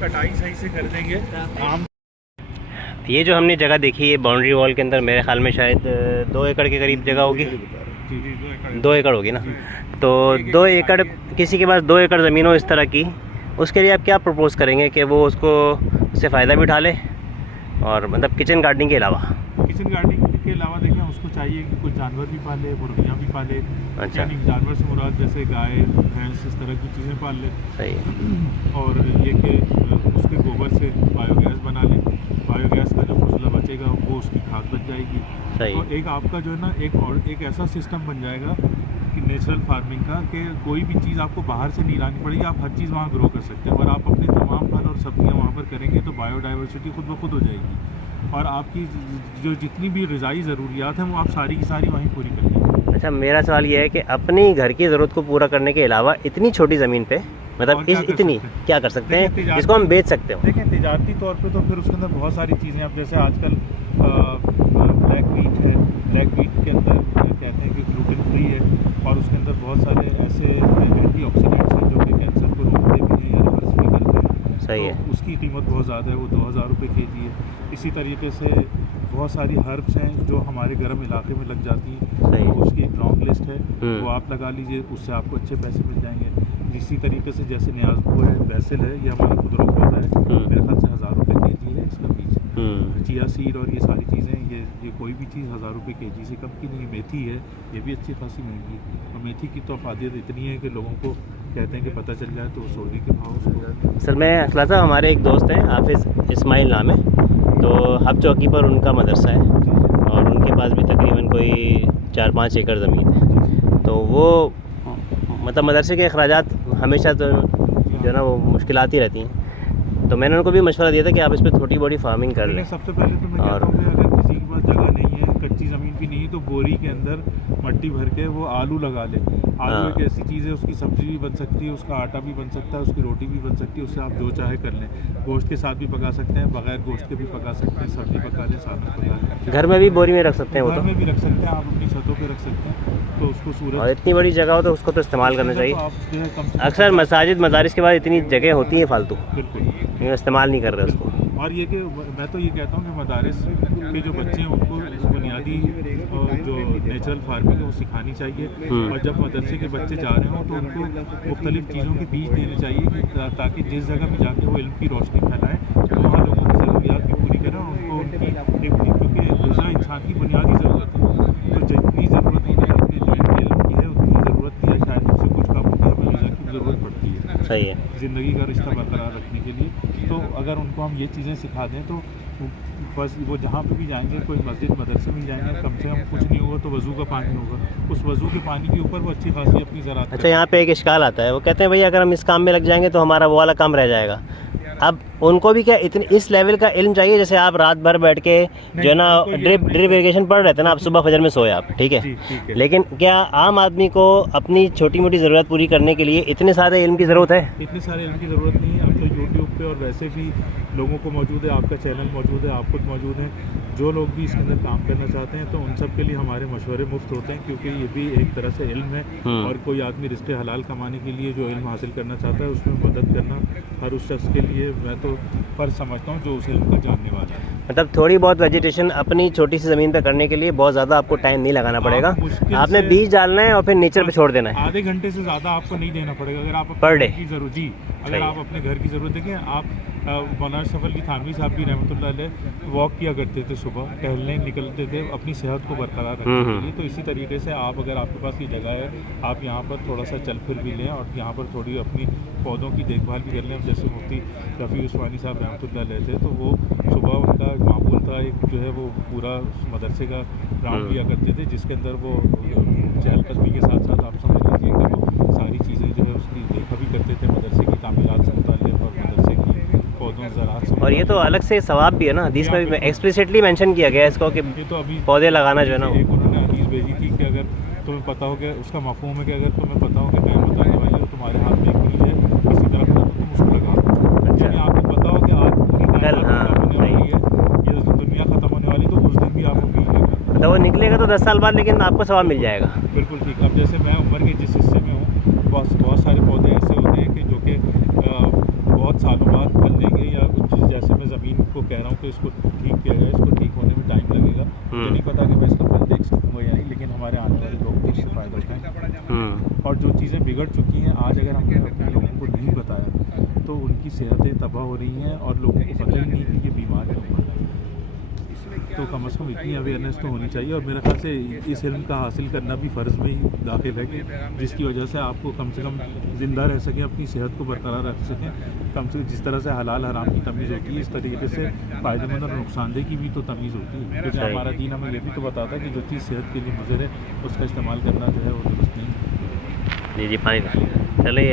कटाई सही से कर देंगे आम। ये जो हमने जगह देखी है बाउंड्री वॉल के अंदर, मेरे ख्याल में शायद 2 एकड़ के करीब जगह होगी। 2 एकड़ होगी ना। तो 2 एकड़, किसी के पास 2 एकड़ ज़मीन हो इस तरह की, उसके लिए आप क्या प्रपोज़ करेंगे कि वो उससे फ़ायदा भी उठा ले, और मतलब किचन गार्डनिंग के अलावा? किचन गार्डनिंग के अलावा देखें, उसको चाहिए कि कुछ जानवर भी पाले, मुर्गियाँ भी पाले। अच्छा। यानी जानवर से मुराद जैसे गाय, भैंस, इस तरह की चीज़ें पाल ले। सही है। और ये कि उसके गोबर से बायोगैस बना ले। बायोगैस का जो फसला बचेगा वो उसकी खाद बच जाएगी। सही। तो एक आपका जो है ना एक ऐसा सिस्टम बन जाएगा कि नेचुरल फार्मिंग का, कि कोई भी चीज़ आपको बाहर से नहीं लानी पड़ेगी, आप हर चीज़ वहाँ ग्रो कर सकते हैं। और आप अपने तमाम फल और सब्जियाँ वहाँ पर करेंगे तो बायोडाइवर्सिटी खुद ब खुद हो जाएगी, और आपकी जो जितनी भी ग़िज़ाई ज़रूरियात हैं वो आप सारी की सारी वहीं पूरी कर लेंगे। अच्छा, मेरा सवाल ये है कि अपनी घर की ज़रूरत को पूरा करने के अलावा इतनी छोटी ज़मीन पे मतलब इतनी क्या कर सकते हैं जिसको हम बेच सकते हो? देखें, तिजारती तौर पे तो फिर उसके अंदर बहुत सारी चीज़ें, अब जैसे आजकल ब्लैक वीट है। ब्लैक वीट के अंदर कहते हैं कि ग्लूटेन फ्री है, और उसके अंदर बहुत सारे ऐसे एंटीऑक्सीडेंट्स हैं जो कि कैंसर को रोकते भी हैं या रिवर्स भी करते हैं। सही है। तो उसकी कीमत बहुत ज़्यादा है, वो 2000 रुपये केजी है। इसी तरीके से बहुत सारी हर्ब्स हैं जो हमारे गर्म इलाके में लग जाती हैं, तो उसकी एक लॉन्ग लिस्ट है, वो आप लगा लीजिए, उससे आपको अच्छे पैसे मिल जाएंगे। इसी तरीके से जैसे न्याज़बो है, बैसिल है, ये हमारा खुदरा पौधा है, मेरे ख्याल से 1000 रुपये केजी है इसका बीज। चिया सीड और ये सारी चीज़ें, ये कोई भी चीज़ 1000 रुपये केजी से कम की नहीं। मेथी है, ये भी अच्छी खासी महंगी है, और मेथी की तो अफादियत इतनी है कि लोगों को कहते हैं कि पता चल जाए तो सोने के भाव उसको। सर मैं असला साहब, हमारे एक दोस्त हैं हाफिज़ इस्माइल नाम है, तो हब चौकी पर उनका मदरसा है, और उनके पास भी तकरीबन कोई 4-5 एकड़ ज़मीन है। तो वो मतलब मदरसे के अखराजात हमेशा तो जो है ना वो मुश्किलात ही रहती हैं, तो मैंने उनको भी मशवरा दिया था कि आप इस पर थोड़ी बड़ी फार्मिंग कर लें। सबसे पहले तो मैं कहता हूँ कि अगर किसी के पास जगह नहीं है, कच्ची ज़मीन भी नहीं है, तो बोरी के अंदर मट्टी भर के वो आलू लगा ले। आलू एक ऐसी चीज़ है, उसकी सब्ज़ी भी बन सकती है, उसका आटा भी बन सकता है, उसकी रोटी भी बन सकती है, उससे आप जो चाहे कर लें। गोश्त के साथ भी पका सकते हैं, बगैर गोश्त के भी पका सकते हैं, सब्ज़ी पका लें, सालन पका लें। घर में भी बोरी में रख सकते हैं, वो घर में भी रख सकते हैं, आप अपनी छतों पे रख सकते हैं, तो उसको सूरज, और इतनी बड़ी जगह हो तो उसको तो इस्तेमाल करना चाहिए। तो अक्सर मसाजिद मदारिस के बाद इतनी जगह होती है फालतू, बिल्कुल इस्तेमाल नहीं कर रहे उसको। और ये कि मैं तो ये कहता हूँ कि मदारिस के जो बच्चे हैं उनको बुनियादी जो नेचुरल फार्मिंग है वो सिखानी चाहिए। और जब मदरसे के बच्चे जा रहे हों तो उनको मुख्तलिफ चीज़ों के बीज देने चाहिए कि ताकि जिस जगह भी जाके वो इल्म की रोशनी फैलाएँ, तो वहाँ लोगों की ज़रूरियात भी पूरी करें, और उनको उनकी क्योंकि ग़िज़ा इंसान की बुनियादी ज़रूरत है, तो जितनी ज़रूरत हमें अपने जो इल्म की है उतनी ज़रूरत नहीं है, शायद उससे कुछ कम होकर हमें ग़िज़ा की ज़रूरत पड़ती है। सही है। ज़िंदगी का रिश्ता बरकरार रखने के लिए, तो अगर उनको हम ये चीज़ें सिखा दें तो बस वो जहाँ पे भी जाएंगे, कोई मस्जिद मदरसे में जाएंगे, कम से कम कुछ नहीं होगा तो वज़ू का पानी होगा, उस वज़ू के पानी के ऊपर वो अच्छी खासी अपनी ज़राअत। अच्छा, यहाँ पे एक इश्काल आता है, वो कहते हैं भैया अगर हम इस काम में लग जाएंगे तो हमारा वो वाला काम रह जाएगा। अब उनको भी क्या इस लेवल का इल्म चाहिए, जैसे आप रात भर बैठ के जो है ना ड्रिप इरिगेशन पढ़ रहे थे ना, आप सुबह फजर में सोए आप, ठीक है, लेकिन क्या आम आदमी को अपनी छोटी मोटी ज़रूरत पूरी करने के लिए इतने सारे इल्म की ज़रूरत है? इतने सारे इल्म की ज़रूरत नहीं है। अब तो यूट्यूब पे और वैसे भी लोगों को मौजूद है, आपका चैनल मौजूद है, आप खुद मौजूद हैं, जो लोग भी इसके अंदर काम करना चाहते हैं तो उन सब के लिए हमारे मशवरे मुफ्त होते हैं, क्योंकि ये भी एक तरह से इल्म है। और कोई आदमी रिश्ते हलाल कमाने के लिए जो इल्म हासिल करना चाहता है उसमें मदद करना हर उस शख्स के लिए मैं तो फ़र्ज़ समझता हूँ जो उस इल्म को जानने वाला है। मतलब थोड़ी बहुत वेजिटेशन अपनी छोटी सी ज़मीन पे करने के लिए बहुत ज़्यादा आपको टाइम नहीं लगाना पड़ेगा, आपने बीज डालना है और फिर नेचर पे छोड़ देना है। आधे घंटे से ज़्यादा आपको नहीं देना पड़ेगा अगर आप पर डे की ज़रूरत जी, अगर आप अपने घर की ज़रूरत देखें। आप मौलाना अशरफ अली थानवी साहब भी रहमतुल्लाह अलैह वॉक किया करते थे, सुबह टहलने निकलते थे अपनी सेहत को बरकरार रखने के लिए। तो इसी तरीके से आप अगर आपके पास ये जगह है, आप यहाँ पर थोड़ा सा चल फिर भी लें और यहाँ पर थोड़ी अपनी पौधों की देखभाल भी कर लें। जैसे मुफ्ती रफ़ी उस्मानी साहब रहमतुल्लाह अलैह थे, तो वो सुबह उनका मामूल था एक जो है वो पूरा मदरसे का राउंड लिया करते थे, जिसके अंदर वो चहलकदमी के साथ साथ आप समझ लीजिए कि वो सारी चीज़ें जो है उसकी देखा भी करते थे, मदरसे की तामीरात से मुताल्लिक़ और मदरसे की पौधों ज़राअत से। और ये तो अलग से सवाब भी है ना, हदीस में भी एक्सप्लिसिटली मेंशन किया गया है इसको कि ये तो अभी पौधे लगाना जो है ना, एक उन्होंने हदीस भेजी थी कि अगर तुम्हें पता हो कि उसका मफ़हूम है कि अगर तुम्हें पता हो कि क़यामत आने वाली है, तुम्हारे हाथ में एक बीज है किसी तरह का, तो तुम उसको लगा। अच्छा, आपको पता हो कि आज पूरी कायनात खत्म होने वाली है, ये दुनिया ख़त्म होने वाली, तो उस दिन भी आपको बीज लेगा। तो वो निकलेगा तो 10 साल बाद, लेकिन आपको सवाब मिल जाएगा। बिल्कुल ठीक। अब जैसे मैं उम्र के जिस हिस्से में हूँ, बहुत सारे पौधे ऐसे होते हैं कि जो कि बहुत सालों बाद फल इसको ठीक किया गया, इसको ठीक होने में टाइम लगेगा। मुझे नहीं पता कि मैं इसका फल देख सकूँगा या नहीं, लेकिन हमारे आने वाले लोग तो इससे फ़ायदा उठाएँ। और जो चीज़ें बिगड़ चुकी हैं, आज अगर हमने अपने लोगों को नहीं बताया तो उनकी सेहतें तबाह हो रही हैं और लोगों को पता ही नहीं कि ये बीमार क्यों पड़ रहे हैं। तो कम से कम इतनी अवेयरनेस तो होनी चाहिए, और मेरे ख्याल से इस इल्म का हासिल करना भी फ़र्ज़ में ही दाखिल है कि जिसकी वजह से आपको कम से कम ज़िंदा रह सकें, अपनी सेहत को बरकरार रख सकें। कम से जिस तरह से हलाल हराम की तमीज़ होती है, इस तरीके से फ़ायदेमंद और नुकसानदेह की भी तो तमीज़ होती है। क्योंकि हमारा दीन हमें ये भी तो बताता है कि जो चीज़ सेहत के लिए मुज़र है उसका इस्तेमाल करना जो है वो दुरुस्त नहीं है। जी पानी चलिए।